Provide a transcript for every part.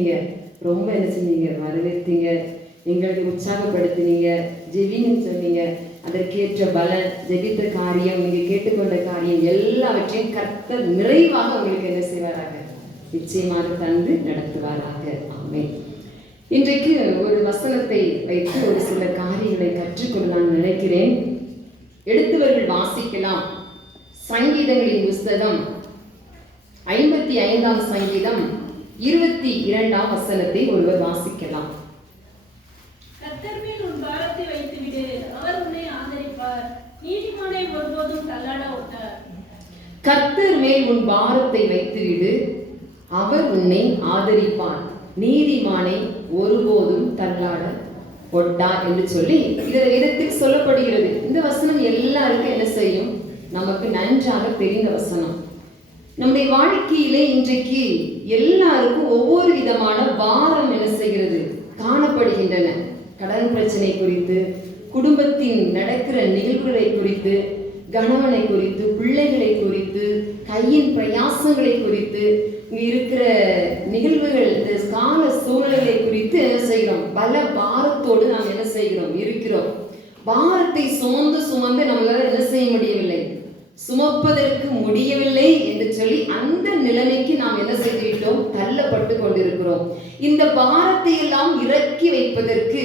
நீங்க ரொம்ப என்ன செஞ்சீங்க வரவேற்றீங்க எங்களுக்கு உற்சாகப்படுத்தினீங்க. ஜெபின்னு சொன்னீங்க. அதற்கேற்ற பலன் ஜெபித்த காரியம் நீங்க கேட்டுக்கொண்ட காரியம் எல்லாவற்றையும் கர்த்த நிறைவாக உங்களுக்கு என்ன செய்வாராக? நிச்சயமாக தந்து நடத்துவாராக. ஆமே இன்றைக்கு ஒரு வசனத்தை வைத்து ஒரு சில காரியங்களை கற்றுக்கொள்ளலாம் நினைக்கிறேன். எடுத்தவர்கள் வாசிக்கலாம். சங்கீதங்களின் புஸ்தகம். ஐம்பத்தி ஐந்தாம் சங்கீதம். இருபத்தி இரண்டாம் வசனத்தை ஒருவர் வாசிக்கலாம். கர்த்தர் மேல் உன் பாரத்தை வைத்துவிடு. அவர் உன்னை ஆதரிப்பார். நீதிமானை ஒருபோதும் தள்ளாட விட்டார் கர்த்தர் மேல் உன் பாரத்தை வைத்துவிடு. அவர் உன்னை ஆதரிப்பார். நீதிமானை ஒருபோதும் தள்ளாட ஒட்டார் என்று சொல்லி இதில் வேதத்தில் சொல்லப்படுகிறது. இந்த வசனம் எல்லாருக்கும் என்ன செய்யும்? நமக்கு நன்றாக தெரிந்த வசனம். நம்முடைய வாழ்க்கையிலே இன்றைக்கு எல்லாருக்கும் ஒவ்வொரு விதமான பாரம் என்ன செய்கிறது? காணப்படுகின்றன. கடன் பிரச்சனை குறித்து குடும்பத்தின் நடக்கிற நிகழ்வுகளை குறித்து கணவனை குறித்து பிள்ளைகளை குறித்து கையின் பிரயாசங்களை குறித்து இருக்கிற நிகழ்வுகள் இந்த கால சூழ்நிலைகளை குறித்து என்ன செய்கிறோம்? பல பாரத்தோடு நாம் என்ன செய்கிறோம்? இருக்கிறோம். பாரத்தை சுமந்து சுமந்து நம்மளால என்ன செய்ய முடியவில்லை. சுமப்பதற்கு முடியவில்லை என்று சொல்லி அந்த நிலைமைக்கு நாம் என்ன செய்து விட்டோம் தள்ளப்பட்டு கொண்டிருக்கிறோம். இந்த பாரத்தை எல்லாம் இறக்கி வைப்பதற்கு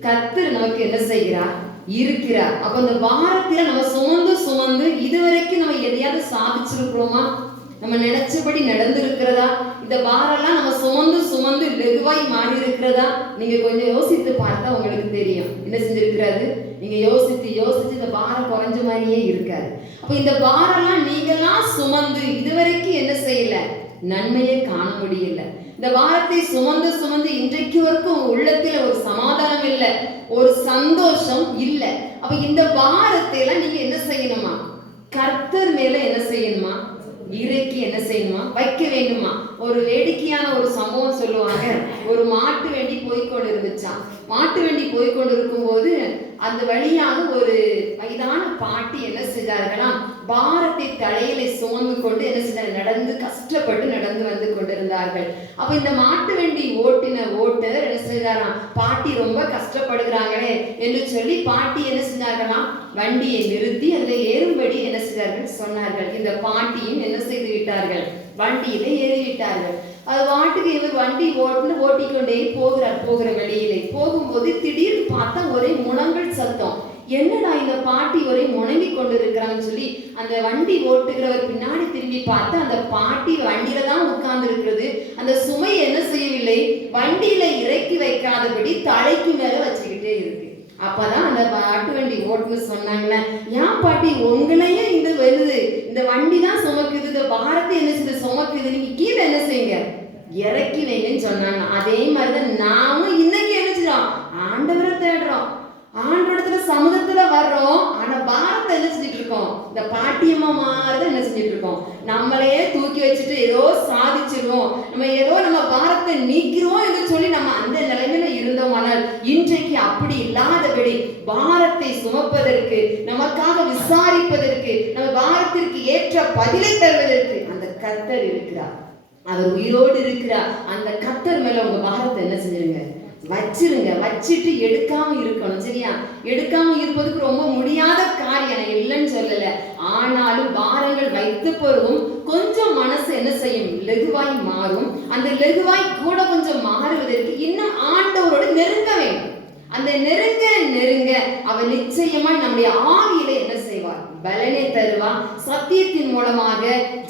கத்தர் நமக்கு என்ன செய்கிறார்? இருக்கிறார். அப்ப அந்த பாரத்தில நம்ம சுமந்து சுமந்து இதுவரைக்கும் நம்ம எதையாவது சாதிச்சிருக்கிறோமா? நம்ம நினைச்சபடி நடந்திருக்கிறதா? இந்த பாரெல்லாம் நம்ம சுமந்து சுமந்து வெகுவாய் மாறி இருக்கிறதா நீங்க கொஞ்சம் யோசித்து பார்த்தா உங்களுக்கு தெரியும். என்ன செஞ்சிருக்கிறாரு? நீங்க யோசித்து யோசித்து இந்த பாரம் குறைஞ்ச மாதிரியே இருக்காது. அப்ப இந்த பாரம்லாம் நீங்கெல்லாம் சுமந்து இதுவரைக்கும் என்ன செய்யல? நன்மையை காண முடியல இந்த வாரத்தை சுமந்து சுமந்து இன்றைக்கு வரைக்கும் உள்ளத்துல ஒரு சமாதானம் இல்ல ஒரு சந்தோஷம் இல்ல. அப்ப இந்த பாரத்தை எல்லாம் நீங்க என்ன செய்யணுமா? கர்த்தர் மேல என்ன செய்யணுமா? இறக்கி என்ன செய்யணுமா? வைக்க வேண்டுமா? ஒரு வேடிக்கையான ஒரு சம்பவம் சொல்லுவாங்க. ஒரு மாட்டு வண்டி இருந்துச்சான் மாட்டு வண்டி போய்க்கொண்டு இருக்கும்போது அந்த வழியாக ஒரு வயதான பாட்டி என்ன செய்தார்களாம்? பாரத்தை தலையில சுமந்து கொண்டு என்ன செய்தார்? நடந்து கஷ்டப்பட்டு நடந்து வந்து கொண்டிருந்தார்கள். அப்ப இந்த மாட்டு வண்டி ஓட்டின ஓட்டர் என்ன செய்தாராம்? பாட்டி ரொம்ப கஷ்டப்படுகிறாங்களே என்று சொல்லி பாட்டி என்ன செஞ்சார்களாம் வண்டியை நிறுத்தி அதில் ஏறும்படி என்ன செய்தார்கள்? சொன்னார்கள். இந்த பாட்டியும் என்ன செய்து விட்டார்கள்? வண்டியில ஏறி விட்டார்கள் அது வாட்டுக்கு இவர் வண்டி ஓட்டுன்னு ஓட்டிக்கொண்டே போகிறார் போகிற வழியிலே. போகும்போது திடீர்னு பார்த்தா ஒரே முழங்கல் சத்தம். என்னடா இந்த பாட்டி ஒரே முணங்கி கொண்டு இருக்கிறாங்கன்னு சொல்லி அந்த வண்டி ஓட்டுகிறவர் பின்னாடி திரும்பி பார்த்தா அந்த பாட்டி வண்டியில தான் உட்கார்ந்து இருக்கிறது அந்த சுமை என்ன செய்யவில்லை? வண்டியில இறக்கி வைக்காதபடி தலைக்கு மேல வச்சுக்கிட்டே இருக்கு. அப்பதான் அந்த ஆட்டு வண்டி ஓட்டுன்னு சொன்னாங்களே ஏன் பாட்டி உங்களையே இந்த வருது இந்த வண்டி தான் சுமக்குது இந்த பாரத்தை என்ன செய்யுது சுமக்குது? நீங்க கீழே என்ன செய்யுங்க? இறக்கி வைங்கன்னு சொன்னாங்க. அதே மாதிரிதான் நாமும் இன்னைக்கு என்ன ஆண்டவரை தேடுறோம். ஆண்டோடத்துல சமூகத்துல வர்றோம். ஆனா பாரத்தை என்ன செஞ்சுட்டு இருக்கோம் இந்த பாட்டியம்மா மாதிரி என்ன செஞ்சுட்டு இருக்கோம் நம்மளையே தூக்கி வச்சுட்டு ஏதோ சாதிச்சிருவோம். நம்ம ஏதோ நம்ம பாரத்தை நீக்கிறோம் என்று சொல்லி நம்ம அந்த நிலைமையில இருந்தோமானால் இன்றைக்கு அப்படி இல்லாதபடி பாரத்தை சுமப்பதற்கு நமக்காக விசாரிப்பதற்கு நம்ம பாரத்திற்கு ஏற்ற பதிலை தருவதற்கு அந்த கர்த்தர் இருக்கிறார். அவர் உயிரோடு இருக்கிறார். அந்த கர்த்தர் மேல உங்க பாரத்தை என்ன செஞ்சிருங்க? வச்சிருங்க. வச்சுட்டு எடுக்காம இருக்கணும். சரியா? எடுக்காம இருப்பதுக்கு ரொம்ப முடியாத காரியம். நான் இல்லைன்னு சொல்லல. ஆனாலும் பாரங்கள் வைத்து பிறகும் கொஞ்சம் மனசு என்ன செய்யும்? லெகுவாய் மாறும். அந்த லெகுவாய் கூட கொஞ்சம் மாறுவதற்கு இன்னும் ஆண்டவரோடு நெருங்க வேண்டும் அந்த நெருங்க நெருங்க அவர் நிச்சயமாய் நம்முடைய ஆவியில என்ன செய்வார்? பலனை தருவா சத்தியத்தின் மூலமாக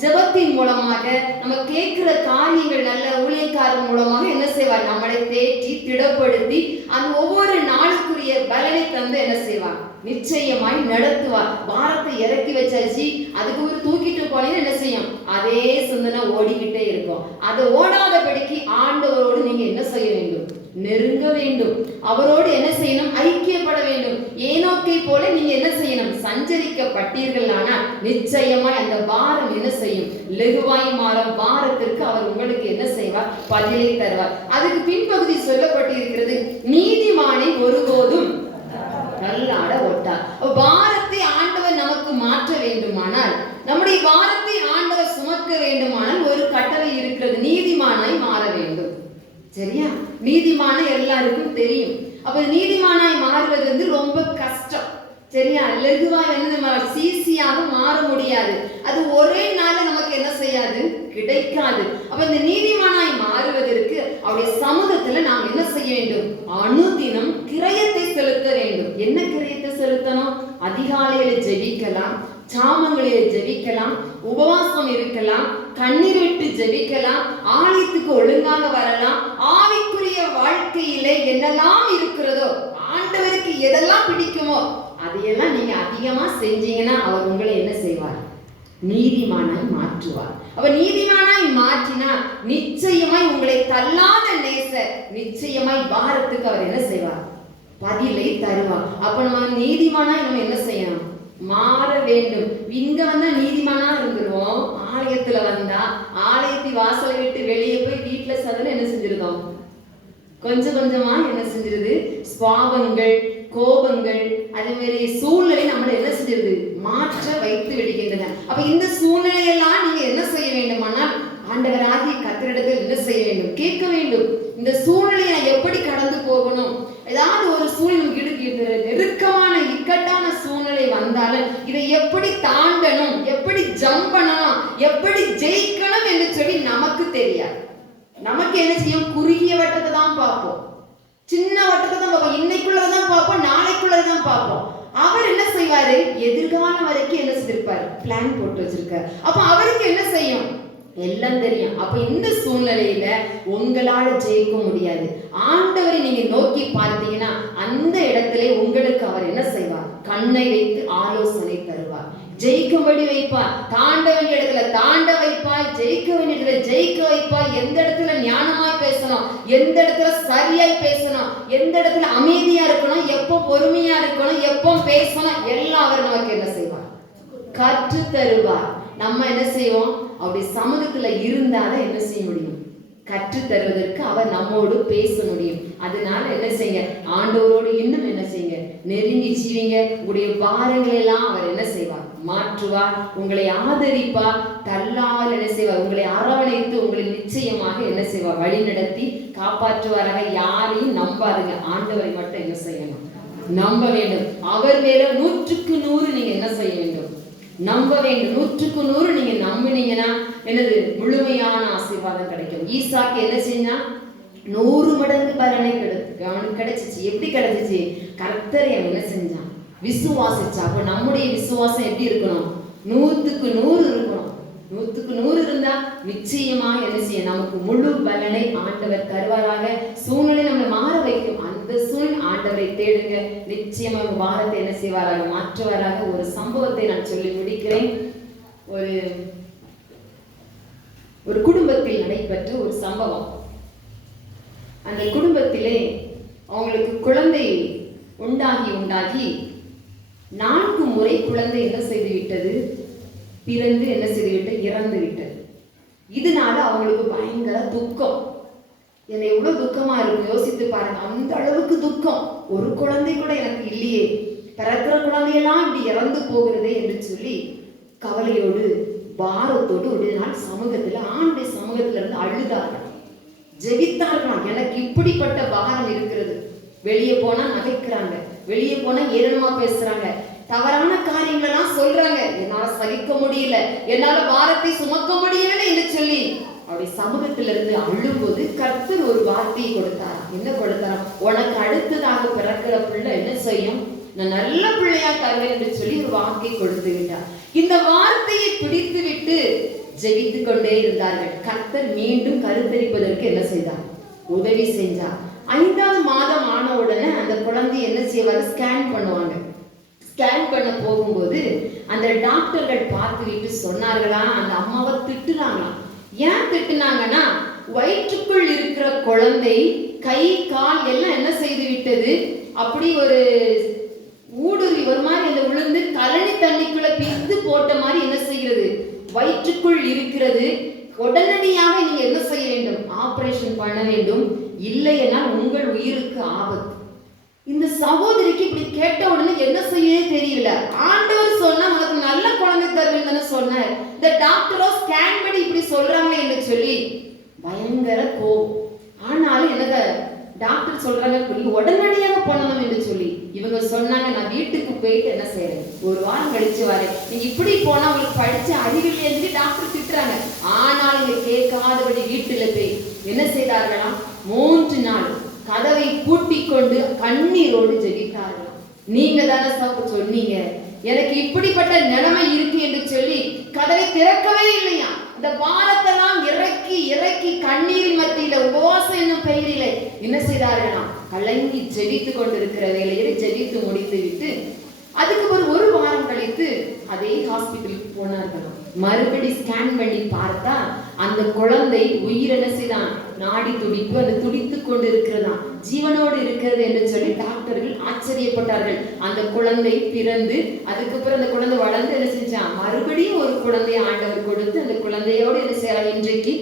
ஜெபத்தின் மூலமாக நம்ம கேட்கிற காரியங்கள் நல்ல ஊழியக்காரர் மூலமாக என்ன செய்வார்? நம்மளை தேற்றி திடப்படுத்தி அந்த ஒவ்வொரு நாளுக்குரிய பலனை தந்து என்ன செய்வார்? நிச்சயமாய் நடத்துவார். பாரத்தை இறக்கி வச்சாச்சு. அதுக்கு ஒரு தூக்கிட்டு போனீங்கன்னா என்ன செய்யும்? அதே சிந்தனை ஓடிக்கிட்டே இருக்கும். அதை ஓடாதபடிக்கு ஆண்டவரோடு நீங்க என்ன செய்ய வேண்டும்? நெருங்க வேண்டும். அவரோடு என்ன செய்யணும்? ஐக்கியப்பட வேண்டும். ஏனோக்கை போல நீங்க என்ன செய்யணும்? சஞ்சரிக்கப்பட்டீர்கள் ஆனால் நிச்சயமாய் அந்த பாரம் என்ன செய்யும்? லெகுவாய் மாறும். வாரத்திற்கு அவர் உங்களுக்கு என்ன செய்வார்? பதிலை தருவார். அதுக்கு பின்பகுதி சொல்லப்பட்டிருக்கிறது. நீதிமானை ஒருபோதும் தள்ளாட ஒட்டார் அப்ப பாரத்தை ஆண்டவர் நமக்கு மாற்ற வேண்டுமானால் நம்முடைய பாரத்தை ஆண்டவர் சுமக்க வேண்டுமானால் ஒரு கட்டளை இருக்கிறது நீதிமானாய் மாற வேண்டும் சரியா நீதிமான எல்லாருக்கும் தெரியும். அப்ப நீதிமானாய் மாறுவது வந்து ரொம்ப கஷ்டம். சரியா? லெகுவா வந்து நம்ம சீசியாக மாற முடியாது. அது ஒரே நாள் நமக்கு என்ன செய்யாது? கிடைக்காது. அப்ப இந்த நீதிமானாய் மாறுவதற்கு அவருடைய சமூகத்துல நாம் என்ன செய்ய வேண்டும்? அனுதினம் கிரயத்தை செலுத்த வேண்டும். என்ன கிரயத்தை செலுத்தணும்? அதிகாலையில ஜெபிக்கலாம் சாமங்களில ஜெபிக்கலாம் உபவாசம் இருக்கலாம் கண்ணீரிட்டு ஜெபிக்கலாம் ஆலயத்துக்கு ஒழுங்காக வரலாம் ஆவிக்குரிய வாழ்க்கையிலே என்னெல்லாம் இருக்கிறதோ ஆண்டவருக்கு எதெல்லாம் பிடிக்குமோ அதையெல்லாம் நீங்க அதிகமா செஞ்சீங்கன்னா அவர் உங்களை என்ன செய்வார்? நீதிமானாய் மாற்றுவார். அப்ப நீதிமானாய் மாற்றினா நிச்சயமாய் உங்களை தள்ளாத நேசர் நிச்சயமாய் பாரத்துக்கு அவர் என்ன செய்வார்? பதிலை தருவார். அப்ப நம்ம நீதிமானாய் நம்ம என்ன செய்யணும்? மாற வேண்டும். இங்க வந்தா நீதிமானா இருந்துருவோம். ஆலயத்துல வந்தா ஆலயத்தை வாசலை விட்டு வெளியே போய் வீட்டுல சதுல என்ன செஞ்சிருக்கோம்? கொஞ்சம் கொஞ்சமா என்ன செஞ்சிருது? சுவாபங்கள் கோபங்கள் அதே மாதிரி சூழ்நிலை நம்மளை என்ன செஞ்சிருது? மாற்ற வைத்து விடுகின்றன. அப்ப இந்த சூழ்நிலையெல்லாம் நீங்க என்ன செய்ய வேண்டுமானால் ஆண்டவராகிய கத்திரிடத்தில் என்ன செய்ய வேண்டும்? கேட்க வேண்டும். இந்த சூழ்நிலையை நான் எப்படி கடந்து போகணும்? ஏதாவது ஒரு சூழ்நிலை நமக்கு நெருக்கமான இக்கட்டான சூழ்நிலை வந்தாலும் இதை எப்படி தாண்டணும்? எப்படி ஜம்ப் பண்ணணும்? எப்படி ஜெயிக்கணும் என்று சொல்லி நமக்கு தெரியாது. நமக்கு என்ன செய்யும்? குறுகிய வட்டத்தை தான் பார்ப்போம். சின்ன வட்டத்தை தான் பார்ப்போம். இன்னைக்குள்ளதான் பார்ப்போம். நாளைக்குள்ளதான் பார்ப்போம். அவர் என்ன செய்வாரு? எதிர்காலம் வரைக்கும் என்ன செஞ்சிருப்பாரு பிளான் போட்டு வச்சிருக்காரு. அப்ப அவருக்கு என்ன செய்யும்? எல்லாம் தெரியும். அப்ப இந்த சூழ்நிலையில உங்களால ஜெயிக்க முடியாது. ஆண்டவரை நீங்க நோக்கி பார்த்தீங்கன்னா அந்த இடத்துல உங்களுக்கு அவர் என்ன செய்வார்? கண்ணை வைத்து ஆலோசனை தருவார். ஜெயிக்கும்படி வைப்பார். தாண்ட வேண்டிய இடத்துல தாண்ட வைப்பாய் ஜெயிக்க வேண்டிய இடத்துல ஜெயிக்க வைப்பாய். எந்த இடத்துல ஞானமாய் பேசணும் எந்த இடத்துல சரியாய் பேசணும் எந்த இடத்துல அமைதியா இருக்கணும் எப்போ பொறுமையா இருக்கணும் எப்போ பேசணும் எல்லாம் அவர் நமக்கு என்ன செய்வார்? கற்று தருவார் நம்ம என்ன செய்வோம்? அப்படி சமூகத்துல இருந்தாதான் என்ன செய்ய முடியும்? கற்று தருவதற்கு அவர் நம்மோடு பேச முடியும். அதனால என்ன செய்யுங்க? ஆண்டவரோடு இன்னும் என்ன செய்யுங்க? நெருங்கி ஜீவிங்க. உங்களுடைய பாரங்களை எல்லாம் அவர் என்ன செய்வார்? மாற்றுவார் உங்களை ஆதரிப்பார் தள்ளாமல் என்ன செய்வார்? உங்களை அரவணைத்து உங்களை நிச்சயமாக என்ன செய்வார்? வழி நடத்தி காப்பாற்றுவாராக. யாரையும் நம்பாதுங்க. ஆண்டவரை மட்டும் என்ன செய்யணும்? நம்ப வேண்டும். அவர் மேல நூற்றுக்கு நூறு நீங்க என்ன செய்ய வேண்டும்? நம்ப வேண்டும். நூற்றுக்கு நூறு நீங்க நம்பினீங்கன்னா என்னது? முழுமையான ஆசீர்வாதம் கிடைக்கும். ஈசாக்கு என்ன செஞ்சா நூறு மடங்கு பலனை கிடைச்சு கிடைச்சிச்சு. எப்படி கிடைச்சிச்சு? கர்த்தரை அவன் என்ன செஞ்சான்? விசுவாசிச்சா அப்போ நம்முடைய விசுவாசம் எப்படி இருக்கணும்? நூற்றுக்கு நூறு இருக்கணும். நூற்றுக்கு நூறு இருந்தா நிச்சயமா என்ன செய்ய? நமக்கு முழு பலனை ஆண்டவர் தருவாராக. சூழ்நிலை நம்மளை மாற வைக்கும். அந்த சூழ்நிலை ஆண்டவரை தேடுங்க. நிச்சயமா வாரத்தை என்ன செய்வாராக? மாற்றுவாராக. ஒரு சம்பவத்தை நான் சொல்லி முடிக்கிறேன். ஒரு ஒரு குடும்பத்தில் நடைபெற்ற ஒரு சம்பவம். அந்த குடும்பத்திலே அவங்களுக்கு குழந்தை உண்டாகி உண்டாகி நான்கு முறை குழந்தை என்ன செய்து விட்டது? பிறந்து என்ன செய்து விட்டு இறந்து விட்டது. இதனால அவங்களுக்கு பயங்கர துக்கம். என்னை எவ்வளவு துக்கமா இருக்கும் யோசித்து பாருங்க. அந்த அளவுக்கு துக்கம். ஒரு குழந்தை கூட எனக்கு இல்லையே. பிறக்கிற குழந்தையெல்லாம் இப்படி இறந்து போகிறதே என்று சொல்லி கவலையோடு பாரத்தோடு ஒரு நாள் சமூகத்தில் ஆண்டுடைய சமூகத்துல இருந்து அழுதார்கள். ஜெபித்தார்களாம். எனக்கு இப்படிப்பட்ட பாரம் இருக்கிறது. வெளியே போனா நகைக்கிறாங்க. வெளியே போனா ஏளனமா பேசுறாங்க. தவறான காரியங்களெல்லாம் சொல்றாங்க. என்னால சகிக்க முடியல. என்னால வாரத்தை சுமக்க முடியல என்று சொல்லி? அப்படி சமூகத்துல இருந்து அழும்போது கர்த்தர் ஒரு வார்த்தையை கொடுத்தாராம் என்ன கொடுத்தாராம் உனக்கு அடுத்ததாக பிறக்கிற பிள்ளை என்ன செய்யும்? நான் நல்ல பிள்ளையா தருவேன் என்று சொல்லி ஒரு வாக்கை கொடுத்து விட்டார். இந்த வார்த்தையை பிடித்து விட்டு ஜெயித்து கொண்டே இருந்தார்கள். கர்த்தர் மீண்டும் கருத்தரிப்பதற்கு என்ன செய்தார்? உதவி செஞ்சார். ஐந்தாவது மாதம் ஆன உடனே அந்த குழந்தை என்ன செய்வாங்க? ஸ்கேன் பண்ணுவாங்க. ஸ்கேன் பண்ண போகும்போது அந்த டாக்டர்கள் பார்த்து விட்டு சொன்னார்களா? அந்த அம்மாவை திட்டுனாங்களாம் ஏன் திட்டுனாங்கன்னா வயிற்றுக்குள் இருக்கிற குழந்தை கை கால் எல்லாம் என்ன செய்து விட்டது அப்படி ஒரு ஊடுருவி ஒரு மாதிரி அந்த விழுந்து கலனி தண்ணிக்குள்ள பிந்து போட்ட மாதிரி என்ன செய்கிறது? வயிற்றுக்குள் இருக்கிறது. உடனடியாக நீங்க என்ன செய்ய வேண்டும்? ஆபரேஷன் பண்ண வேண்டும். இல்லையென்றால் உங்கள் உயிருக்கு ஆபத்து. இந்த சகோதரிக்கு இப்படி கேட்ட உடனே என்ன செய்யவே தெரியல. ஆண்டவர் சொன்னா உனக்கு நல்ல குழந்தை தருவேன் தானே சொன்னார். இந்த டாக்டரோ ஸ்கேன் பண்ணி இப்படி சொல்றாங்க என்று சொல்லி பயங்கர கோபம். ஆனாலும் எனக்கு டாக்டர் சொல்றாங்க நீ உடனடியாக இவங்க சொன்னாங்க நான் வீட்டுக்கு போயிட்டு என்ன செய்யறேன் ஒரு வாரம் கழிச்சு வரேன். நீங்க இப்படி போனா உங்களுக்கு படிச்ச அறிவில்லை டாக்டர் திட்டுறாங்க. ஆனால் இங்க கேட்காதபடி வீட்டுல போய் என்ன செய்தார்களாம்? மூன்று நாள் கதவை பூட்டி கொண்டு கண்ணீரோடு ஜெபித்தார்களாம். நீங்க தானே சாப்பு சொன்னீங்க. எனக்கு இப்படிப்பட்ட நிலைமை இருக்கு என்று சொல்லி கதவை திறக்கவே இல்லையா? இந்த பாரத்தெல்லாம் கண்ணீரின் மத்தியில உபவாசம் என்னும் பெயரிலே என்ன செய்தார்களாம் கலங்கி ஜெபித்து கொண்டிருக்கிற வேலையை ஜெபித்து முடித்து விட்டு அதுக்கு ஒரு ஒரு வாரம் கழித்து அதே ஹாஸ்பிட்டலுக்கு போனார்களாம் மறுபடி ஸ்கேன் பண்ணி பார்த்தா அந்த குழந்தை உயிர் செய்தான்? நாடி துடிப்பு அது துடித்து கொண்டு இருக்கிறதா ஜீவனோடு இருக்கிறது என்று சொல்லி டாக்டர்கள் ஆச்சரியப்பட்டார்கள். அந்த குழந்தை பிறந்து அதுக்கப்புறம் அந்த குழந்தை வளர்ந்து என்ன செஞ்சான்? மறுபடியும் ஒரு குழந்தை ஆண்டவர் கொடுத்து அந்த குழந்தையோடு என்ன செய்யலாம் இன்றைக்கு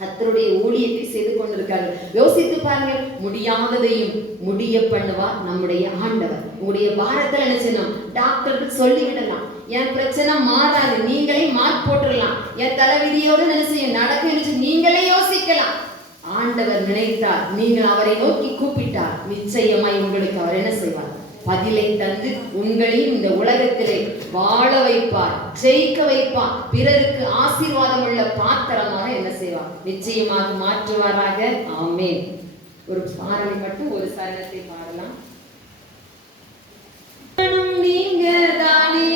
கத்தருடைய ஊழியத்தை செய்து கொண்டிருக்கார்கள் யோசித்து பாருங்க முடியாததையும் முடிய பண்ணுவார் நம்முடைய ஆண்டவர். உங்களுடைய பாரத்தில் என்ன டாக்டருக்கு சொல்லிவிடலாம். என் பிரச்சனை மாறாது நீங்களே மார்க் போட்டுடலாம். என் தலைவிதியோடு என்ன நடக்க நினைச்சு நீங்களே யோசிக்கலாம். ஆண்டவர் நினைத்தார் நீங்கள் அவரை நோக்கி கூப்பிட்டார். நிச்சயமாய் உங்களுக்கு அவர் என்ன செய்வார்? பதிலை தந்து உங்களையும் இந்த உலகத்திலே வாழ வைப்பார் ஜெயிக்க வைப்பார். பிறருக்கு ஆசீர்வாதம் உள்ள பாத்திரமாக என்ன செய்வார்? நிச்சயமாக மாற்றுவாராக. ஆமே ஒரு பாடலை மட்டும் ஒரு சரணத்தை பாடலாம். நீங்க தானே